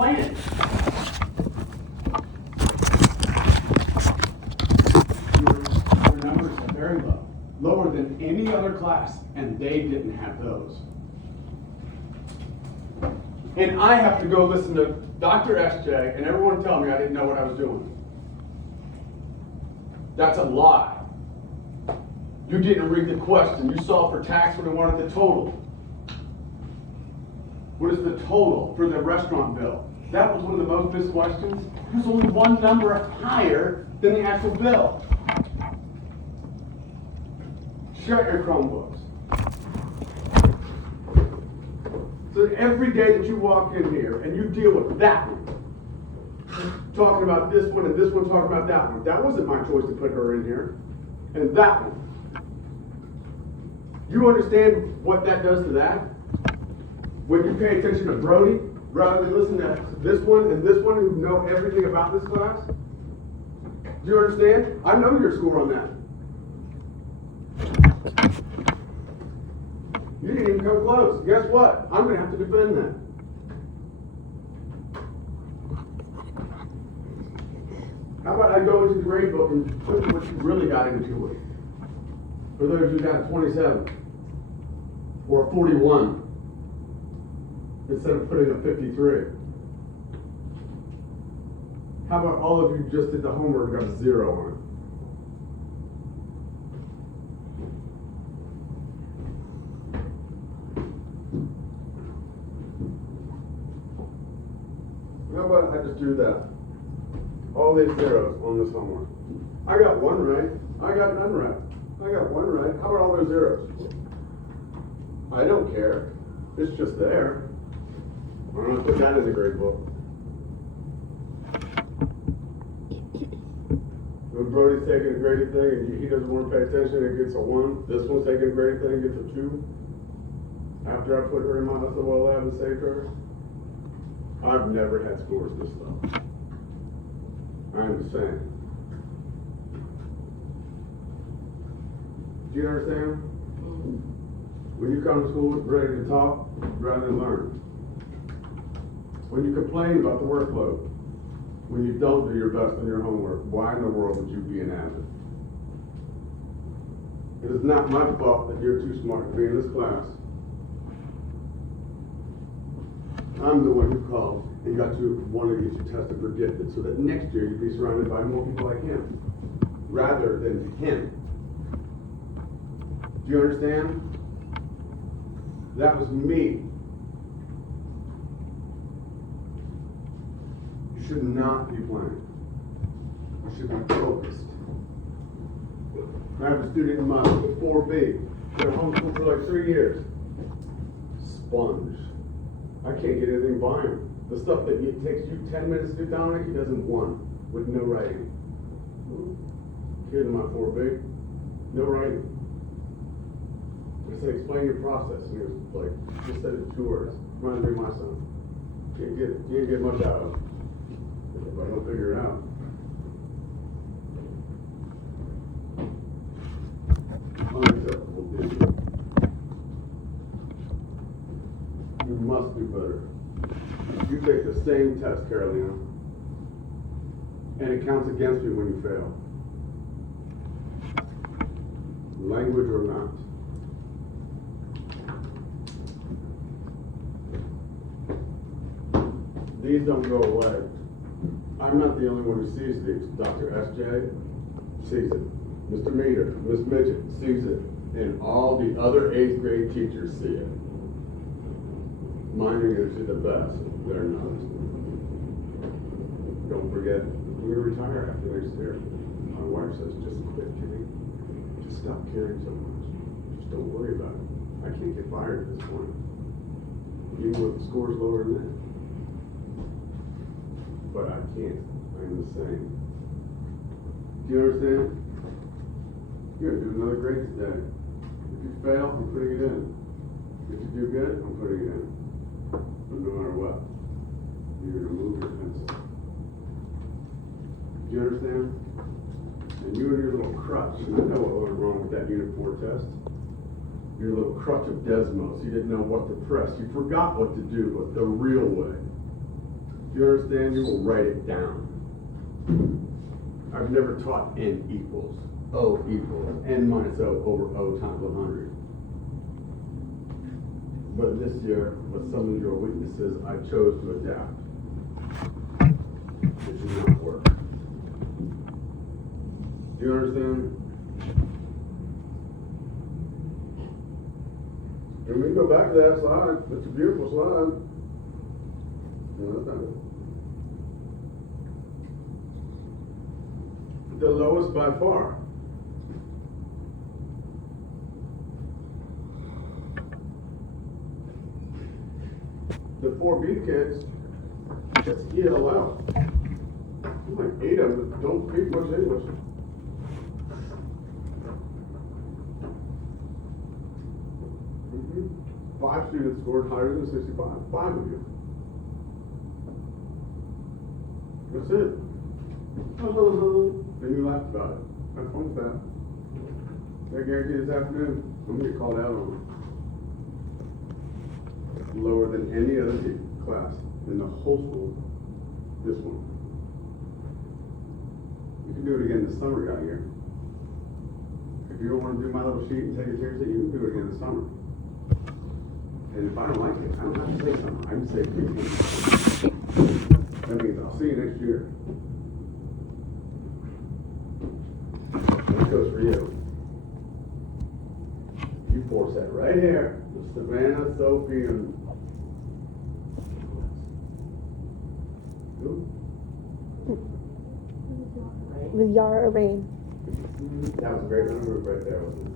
explain it. Your numbers are very low. Lower than any other class, and they didn't have those. And I have to go listen to Dr. SJ and everyone tell me I didn't know what I was doing. That's a lie. You didn't read the question. You saw for tax when they wanted the total. What is the total for the restaurant bill? That was one of the most missed questions. There's only one number higher than the actual bill. Shut your Chromebooks. So every day that you walk in here and you deal with that one, talking about this one and this one talking about that one. That wasn't my choice to put her in here. And that one. You understand what that does to that? When you pay attention to Brody, rather than listen to this one and this one who know everything about this class? Do you understand? I know your score on that. You didn't even come close. Guess what? I'm going to have to defend that. How about I go into the grade book and put what you really got into it? For those who got a 27 or a 41 instead of putting a 53. How about all of you just did the homework and got a 0 on it? How about I just do that? All these zeros on this homework. I got one right. I got none right. I got one right. How about all those zeros? I don't care. It's just there. I'm going to put that in the grade book. When Brody's taking a graded thing and he doesn't want to pay attention, it gets a 1. This one's taking a graded thing, it gets a 2. After I put her in my SOL lab and saved her, I've never had scores this low. I'm just saying. Do you understand? When you come to school ready to talk rather than learn. When you complain about the workload. When you don't do your best on your homework. Why in the world would you be an avid? It is not my fault that you're too smart to be in this class. I'm the one who called and got you wanted to get you tested for gifted so that next year you'd be surrounded by more people like him rather than him. Do you understand? That was me. You should not be playing. You should be focused. I have a student in my 4B. They're homeschooled for like 3 years. Sponge. I can't get anything by him. The stuff that takes you 10 minutes to do, Dominic, he does in 1 with no writing. Kid in my 4B, no writing. I said, explain your process. And he was like, just said it in 2 words. Reminds me of my son. Can't get much out of it. If I don't figure it out. Unacceptable, dude. You must do better. You take the same test, Carolina, and it counts against you when you fail. Language or not. These don't go away. I'm not the only one who sees these. Dr. SJ sees it. Mr. Meter, Ms. Midget sees it. And all the other 8th grade teachers see it. Mine are usually the best. They're not. Don't forget, we're going to retire after next year. My wife says, just quit kidding. Just stop caring so much. Just don't worry about it. I can't get fired at this point. Even with the scores lower than that. But I can't. I'm the same. Do you understand? You're going to do another grade today. If you fail, I'm putting it in. If you do good, I'm putting it in. But no matter what, you're going to move your pencil. Do you understand? And you and your little crutch, and I know what went wrong with that Unit 4 test. Your little crutch of Desmos. You didn't know what to press. You forgot what to do the real way. Do you understand? You will write it down. I've never taught n equals O equals n minus O over O times 100. But this year, with some of your weaknesses, I chose to adapt. It should not work. Do you understand? And we can go back to that slide. It's a beautiful slide. The lowest by far. The 4B kids just yell out. Like 8 of them don't speak much English. Mm-hmm. 5 students scored higher than 65. 5 of you. That's it. And you laughed about it. Have fun with that. I guarantee this afternoon, I'm going to get called out on it. Lower than any other class in the whole school. This one. You can do it again this summer, out here. If you don't want to do my little sheet and take it seriously, you can do it again this summer. And if I don't like it, I don't have to say something. I can say please. That means I'll see you next year. This goes for you. You force that right here. Savannah, Sophie, and who? With Yara Rain. That was a great number right there, wasn't it?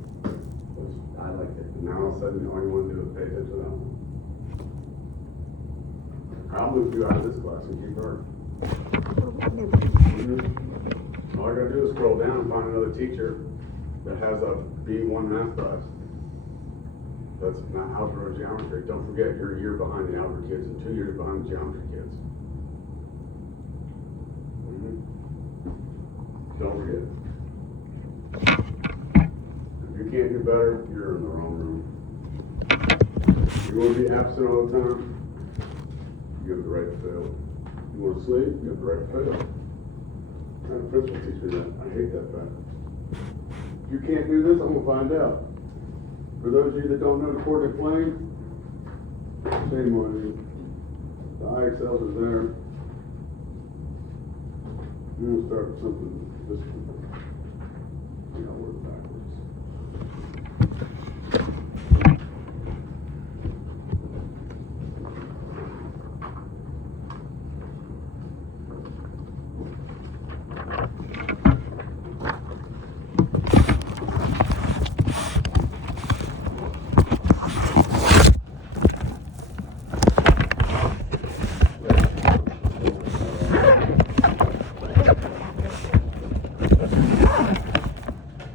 I liked it. And now all of a sudden, all you want to do is pay attention to that one. I'll move you out of this class and keep her. Mm-hmm. All I gotta do is scroll down and find another teacher that has a B1 math class. That's not algebra or geometry. Don't forget, you're a year behind the algebra kids and 2 years behind the geometry kids. Mm-hmm. Don't forget. If you can't do better, you're in the wrong room. You want to be absent all the time, you have the right to fail. You want to sleep, you have the right to fail. I had a principal teach me that. I hate that fact. If you can't do this, I'm going to find out. For those of you that don't know the coordinate plane, shame on you. The IXLs are there. I'm going to start with something this one. I'll work backwards.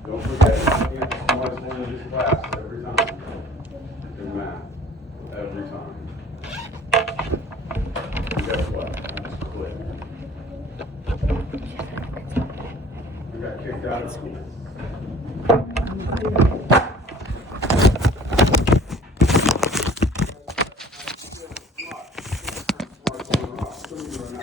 Don't forget, you get smart in this class every time. In math. Every time. And guess what? I just quit. I got kicked out of school.